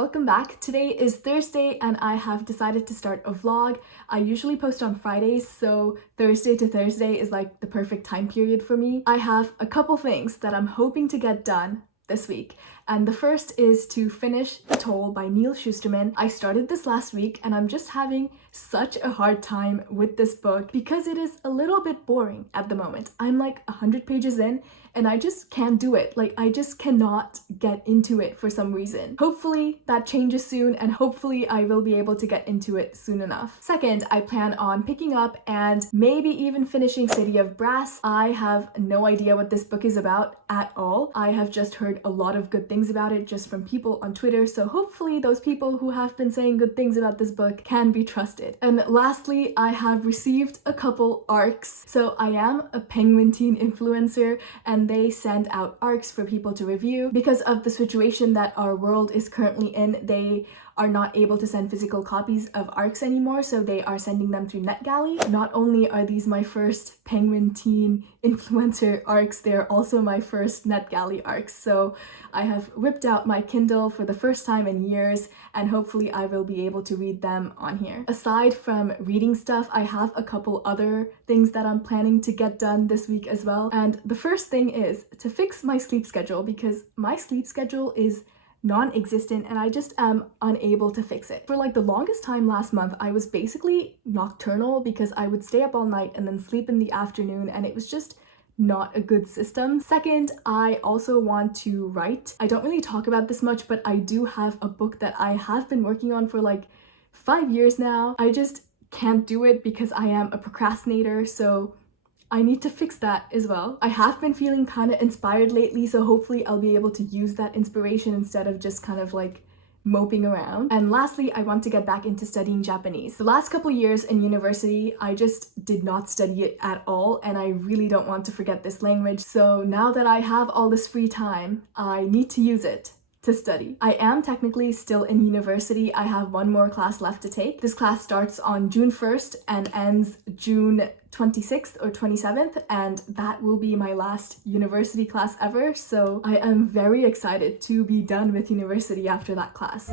welcome back. Today is Thursday and I have decided to start a vlog. I usually post on Fridays, so Thursday to Thursday is like the perfect time period for me. I have a couple things that I'm hoping to get done this week. And the first is to finish The Toll by Neil Shusterman. I started this last week and I'm just having such a hard time with this book because it is a little bit boring at the moment. I'm like 100 pages in and I just can't do it. Like, I just cannot get into it for some reason. Hopefully that changes soon and hopefully I will be able to get into it soon enough. Second, I plan on picking up and maybe even finishing City of Brass. I have no idea what this book is about at all. I have just heard a lot of good things about it just from people on Twitter, so hopefully those people who have been saying good things about this book can be trusted. And lastly, I have received a couple arcs. So I am a Penguin Teen influencer and they send out arcs for people to review. Because of the situation that our world is currently in, they are not able to send physical copies of arcs anymore, so they are sending them through NetGalley. Not only are these my first Penguin Teen influencer arcs, they're also my first NetGalley arcs. So I have whipped out my Kindle for the first time in years and hopefully I will be able to read them on here. Aside from reading stuff, I have a couple other things that I'm planning to get done this week as well. And the first thing is to fix my sleep schedule because my sleep schedule is non-existent and I just am unable to fix it. For like the longest time last month, I was basically nocturnal because I would stay up all night and then sleep in the afternoon and it was just not a good system. Second, I also want to write. I don't really talk about this much, but I do have a book that I have been working on for like 5 years now. I just can't do it because I am a procrastinator, so I need to fix that as well. I have been feeling kind of inspired lately, so hopefully I'll be able to use that inspiration instead of just kind of like moping around. And lastly, I want to get back into studying Japanese. The last couple years in university, I just did not study it at all, and I really don't want to forget this language. So now that I have all this free time, I need to use it to study. I am technically still in university. I have one more class left to take. This class starts on June 1st and ends June 26th or 27th, and that will be my last university class ever, so I am very excited to be done with university after that class.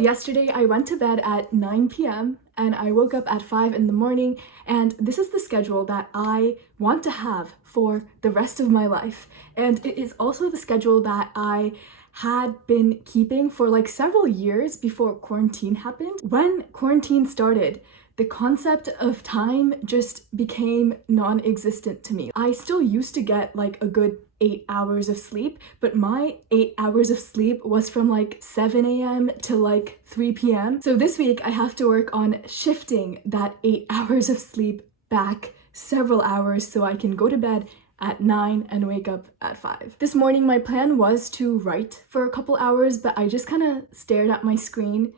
Yesterday I went to bed at 9 p.m. and I woke up at 5 in the morning, and this is the schedule that I want to have for the rest of my life. And it is also the schedule that I had been keeping for like several years before quarantine happened. When quarantine started, the concept of time just became non-existent to me. I still used to get like a good 8 hours of sleep, but my 8 hours of sleep was from like 7 a.m. to like 3 p.m. So this week I have to work on shifting that 8 hours of sleep back several hours so I can go to bed at 9 and wake up at 5. This morning my plan was to write for a couple hours, but I just kind of stared at my screen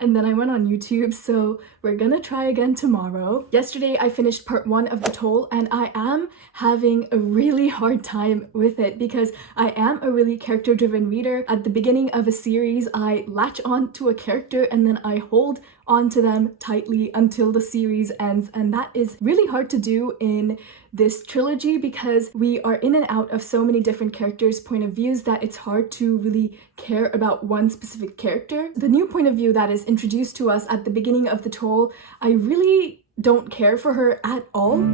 and then I went on YouTube, so we're gonna try again tomorrow. Yesterday I finished part 1 of The Toll and I am having a really hard time with it because I am a really character-driven reader. At the beginning of a series, I latch on to a character and then I hold onto them tightly until the series ends, and that is really hard to do in this trilogy because we are in and out of so many different characters' point of views that it's hard to really care about one specific character. The new point of view that is introduced to us at the beginning of The Toll, I really don't care for her at all.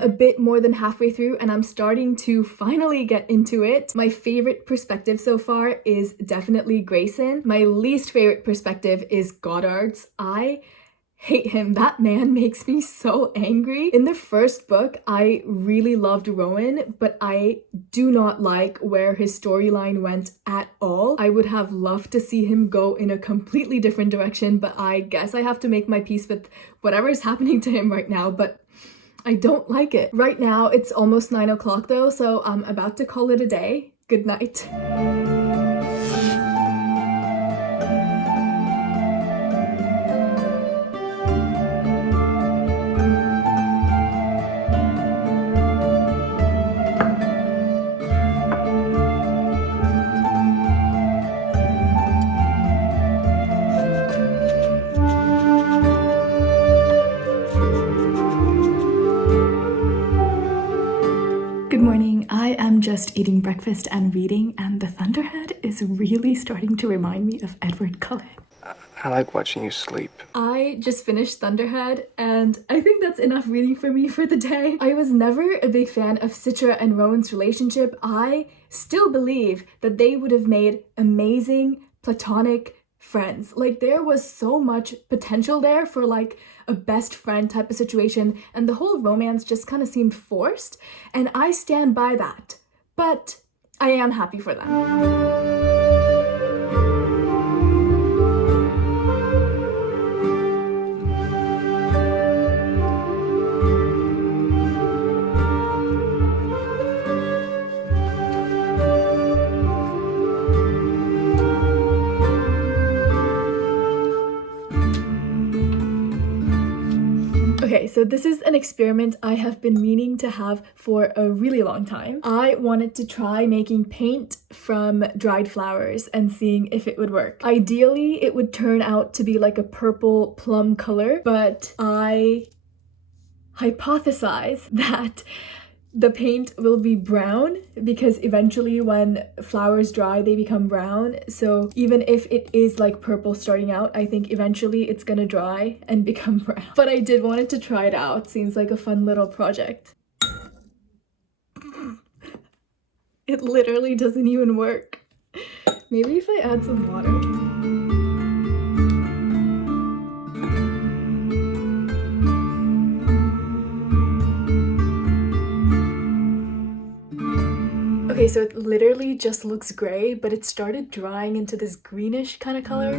A bit more than halfway through and I'm starting to finally get into it. My favorite perspective so far is definitely Grayson. My least favorite perspective is Goddard's. I hate him. That man makes me so angry. In the first book, I really loved Rowan, but I do not like where his storyline went at all. I would have loved to see him go in a completely different direction, but I guess I have to make my peace with whatever is happening to him right now, but I don't like it. Right now, it's almost 9 o'clock though, so I'm about to call it a day. Good night. Good morning. I am just eating breakfast and reading, and the Thunderhead is really starting to remind me of Edward Cullen. I like watching you sleep. I just finished Thunderhead, and I think that's enough reading for me for the day. I was never a big fan of Citra and Rowan's relationship. I still believe that they would have made amazing platonic friends. Like, there was so much potential there for like a best friend type of situation, and the whole romance just kind of seemed forced, and I stand by that. But I am happy for them. Okay, so this is an experiment I have been meaning to have for a really long time. I wanted to try making paint from dried flowers and seeing if it would work. Ideally, it would turn out to be like a purple plum color, but I hypothesize that the paint will be brown because eventually when flowers dry, they become brown. So even if it is like purple starting out, I think eventually it's gonna dry and become brown. But I did want to try it out. Seems like a fun little project. It literally doesn't even work. Maybe if I add some water. Okay, so it literally just looks gray, but it started drying into this greenish kind of color.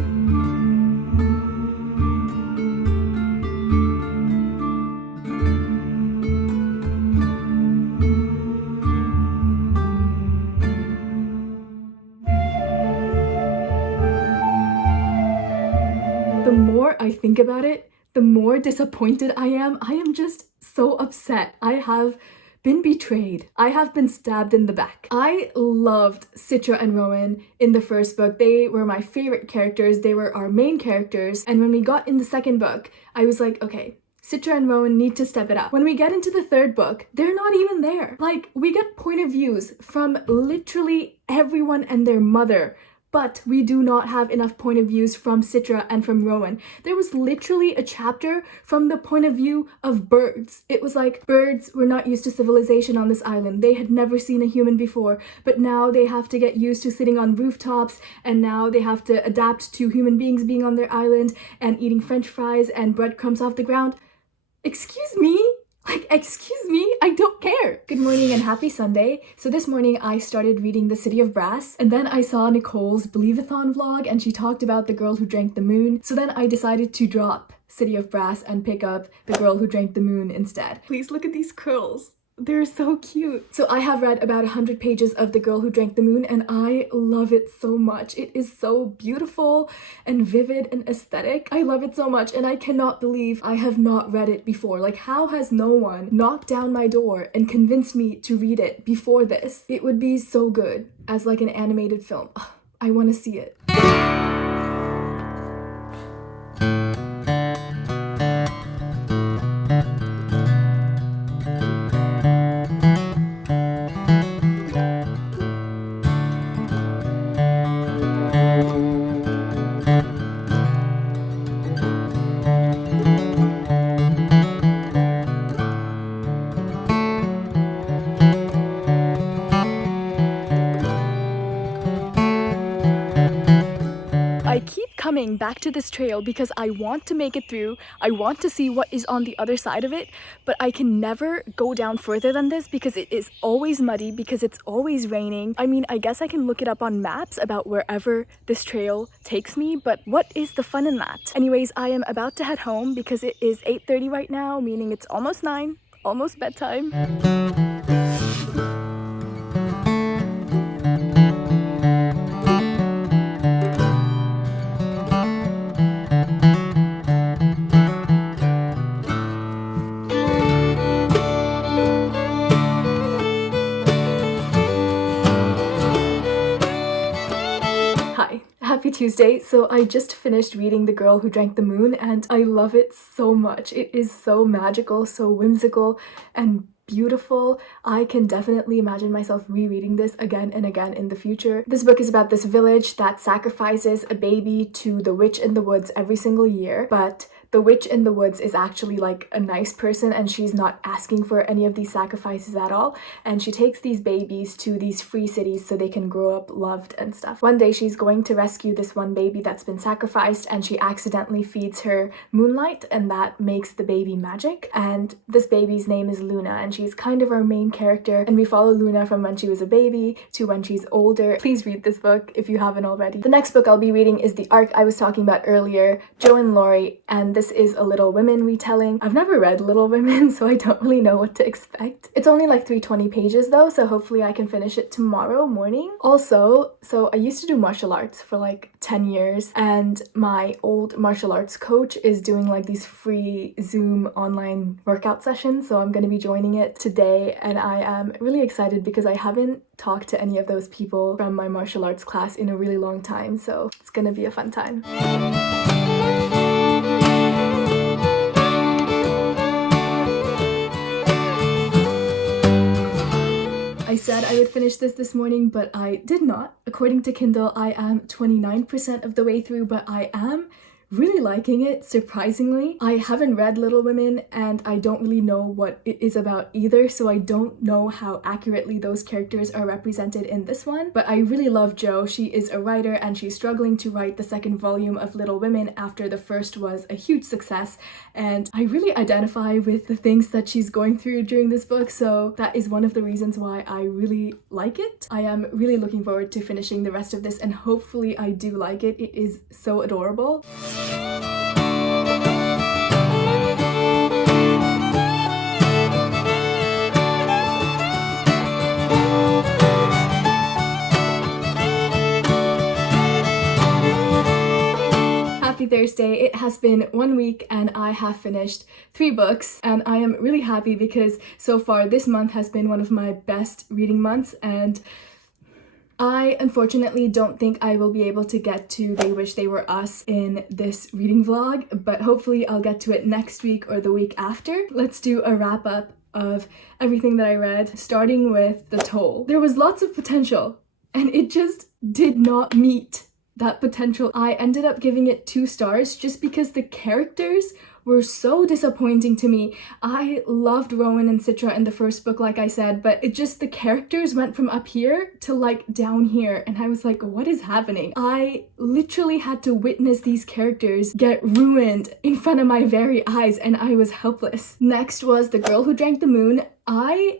The more I think about it, the more disappointed I am. I am just so upset. I have been betrayed. I have been stabbed in the back. I loved Citra and Rowan in the first book. They were my favorite characters. They were our main characters. And when we got in the second book, I was like, okay, Citra and Rowan need to step it up. When we get into the third book, they're not even there. Like, we get point of views from literally everyone and their mother, but we do not have enough point of views from Citra and from Rowan. There was literally a chapter from the point of view of birds. It was like, birds were not used to civilization on this island. They had never seen a human before, but now they have to get used to sitting on rooftops, and now they have to adapt to human beings being on their island and eating French fries and breadcrumbs off the ground. Excuse me? Like, excuse me? I don't care. Good morning and happy Sunday. So this morning I started reading The City of Brass, and then I saw Nicole's Believe-a-thon vlog and she talked about the girl who drank the moon. So then I decided to drop City of Brass and pick up The Girl Who Drank the Moon instead. Please look at these curls. They're so cute. So I have read about 100 pages of The Girl Who Drank the Moon, and I love it so much. It is so beautiful and vivid and aesthetic. I love it so much, and I cannot believe I have not read it before. Like, how has no one knocked down my door and convinced me to read it before this? It would be so good as like an animated film. Ugh, I want to see it. I keep coming back to this trail because I want to make it through. I want to see what is on the other side of it, but I can never go down further than this because it is always muddy, because it's always raining. I mean, I guess I can look it up on maps about wherever this trail takes me, but what is the fun in that? Anyways, I am about to head home because it is 8:30 right now, meaning it's almost 9, almost bedtime. Hi, happy Tuesday. So I just finished reading The Girl Who Drank the Moon and I love it so much. It is so magical, so whimsical and beautiful. I can definitely imagine myself rereading this again and again in the future. This book is about this village that sacrifices a baby to the witch in the woods every single year, but the witch in the woods is actually like a nice person and she's not asking for any of these sacrifices at all, and she takes these babies to these free cities so they can grow up loved and stuff. One day she's going to rescue this one baby that's been sacrificed and she accidentally feeds her moonlight and that makes the baby magic, and this baby's name is Luna and she's kind of our main character, and we follow Luna from when she was a baby to when she's older. Please read this book if you haven't already. The next book I'll be reading is the arc I was talking about earlier, Jo and Laurie, and this is a Little Women retelling. I've never read Little Women, so I don't really know what to expect. It's only like 320 pages though, so hopefully I can finish it tomorrow morning. Also, so I used to do martial arts for like 10 years, and my old martial arts coach is doing like these free Zoom online workout sessions, so I'm going to be joining it today, and I am really excited because I haven't talked to any of those people from my martial arts class in a really long time, so it's gonna be a fun time. I said I would finish this morning, but I did not. According to Kindle, I am 29% of the way through, but I am really liking it, surprisingly. I haven't read Little Women and I don't really know what it is about either, so I don't know how accurately those characters are represented in this one. But I really love Jo. She is a writer and she's struggling to write the second volume of Little Women after the first was a huge success, and I really identify with the things that she's going through during this book, so that is one of the reasons why I really like it. I am really looking forward to finishing the rest of this and hopefully I do like it. It is so adorable. Happy Thursday. It has been 1 week and I have finished 3 books, and I am really happy because so far this month has been one of my best reading months, and I unfortunately don't think I will be able to get to They Wish They Were Us in this reading vlog, but hopefully I'll get to it next week or the week after. Let's do a wrap up of everything that I read, starting with The Toll. There was lots of potential and it just did not meet that potential. I ended up giving it 2 stars just because the characters were so disappointing to me. I loved Rowan and Citra in the first book, like I said, but it just, the characters went from up here to like down here, and I was like, what is happening? I literally had to witness these characters get ruined in front of my very eyes, and I was helpless. Next was The Girl Who Drank the Moon. I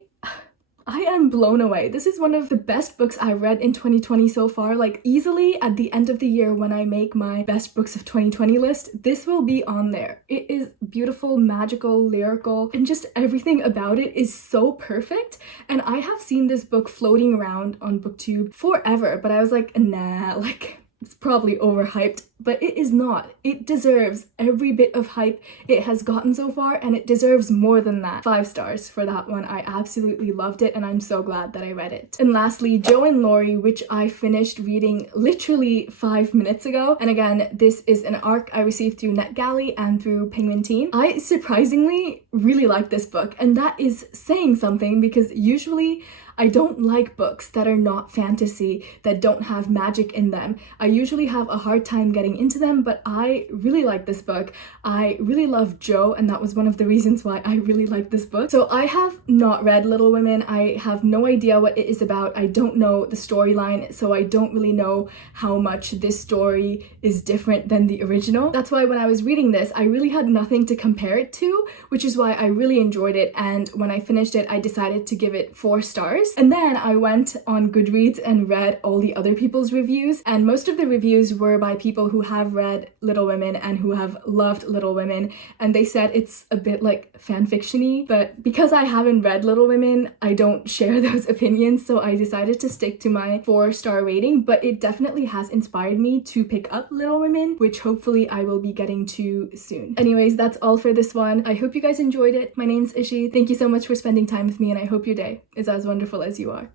am blown away. This is one of the best books I read in 2020 so far. Like easily at the end of the year when I make my best books of 2020 list, this will be on there. It is beautiful, magical, lyrical, and just everything about it is so perfect. And I have seen this book floating around on BookTube forever, but I was like, nah, like it's probably overhyped, but it is not. It deserves every bit of hype it has gotten so far, and it deserves more than that. 5 stars for that one. I absolutely loved it, and I'm so glad that I read it. And lastly, Jo and Laurie, which I finished reading literally 5 minutes ago. And again, this is an arc I received through NetGalley and through Penguin Teen. I surprisingly really like this book, and that is saying something because usually I don't like books that are not fantasy, that don't have magic in them. I usually have a hard time getting getting into them, but I really like this book. I really love Joe, and that was one of the reasons why I really like this book. So I have not read Little Women. I have no idea what it is about. I don't know the storyline, so I don't really know how much this story is different than the original. That's why when I was reading this, I really had nothing to compare it to, which is why I really enjoyed it. And when I finished it, I decided to give it 4 stars. And then I went on Goodreads and read all the other people's reviews, and most of the reviews were by people who have read Little Women and who have loved Little Women, and they said it's a bit like fanfiction-y, but because I haven't read Little Women, I don't share those opinions, so I decided to stick to my 4-star rating, but it definitely has inspired me to pick up Little Women, which hopefully I will be getting to soon. Anyways, that's all for this one. I hope you guys enjoyed it. My name's Ishi. Thank you so much for spending time with me, and I hope your day is as wonderful as you are.